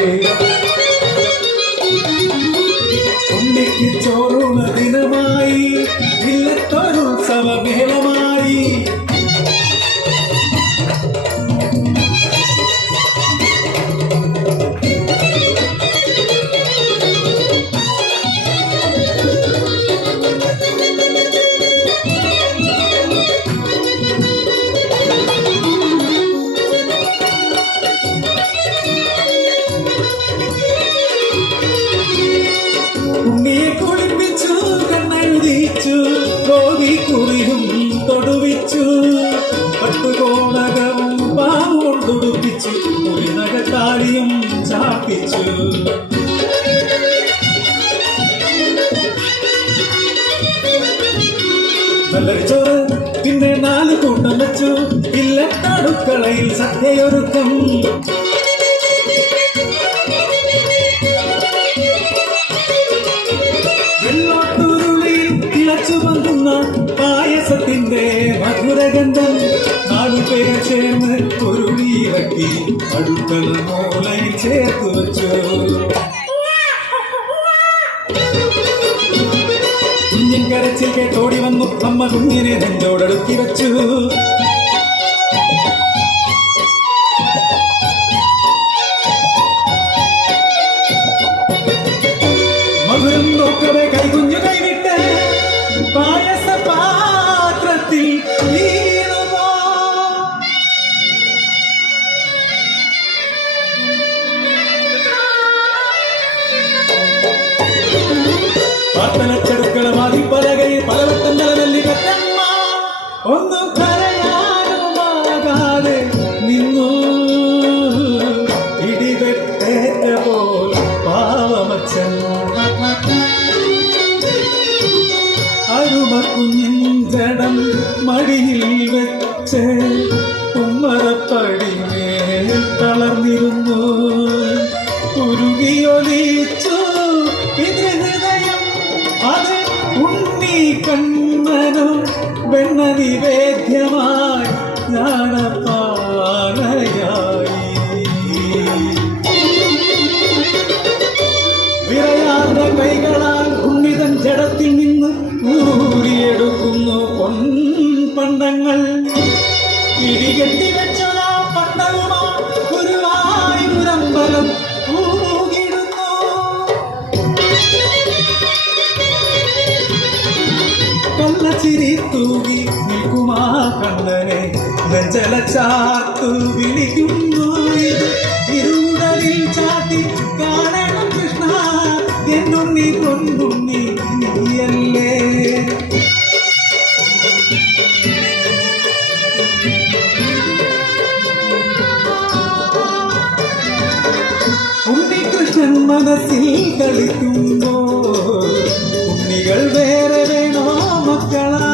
Yeah. പാവുകൊണ്ടുടുപ്പിച്ചു കുറിനകത്താളിയും ചാപ്പിച്ചു. നല്ലൊരു ചോറ് പിന്നെ നാല് കൂട്ടം വെച്ചു. ഇല്ലത്തടുക്കളയിൽ സദ്യയൊരുക്കം. മധുരഗന്ധം നാലുപേരെ ചേർന്ന് ഉരുളിയിറക്കി അടുക്കള മൂലയിൽ ചേർത്ത് കുഞ്ഞിൻ കരച്ചിൽ കേട്ടോടി വന്നു. അമ്മ കുഞ്ഞിനെ നെഞ്ചോടടുക്കി വെച്ചു. ജടം മടിയിൽ വെച്ച് ഉമ്മറപ്പടിമേൽ തളർന്നിരുന്നു. ഉരുകിയൊലിച്ചു പിതൃഹൃദയം അത് ഉണ്ണി കണ്ണനു വെണ്ണ നിവേദ്യമായി ജ്ഞാനപാനയായി വിറയാർന്ന കൈകളാൽ ഉണ്ണിതൻ ജഡത്തിൽ നിന്ന് ഊരിയെടുക്കുന്നു പൊൻപണ്ടങ്ങൾ. ഇടികെട്ടി കള്ളച്ചിരി നിൽക്കുമാ കണ്ണനെ വിളിക്കുന്നു. ഇരുടലിൽ ചാത്തി കാണണം കൃഷ്ണ എന്നുണ്ണി കൊണ്ടുണ്ണി മനസ്സിൽ കളിക്കുമ്പോൾ ഉണ്ണികൾ വേറെ വേണോ മക്കളാ?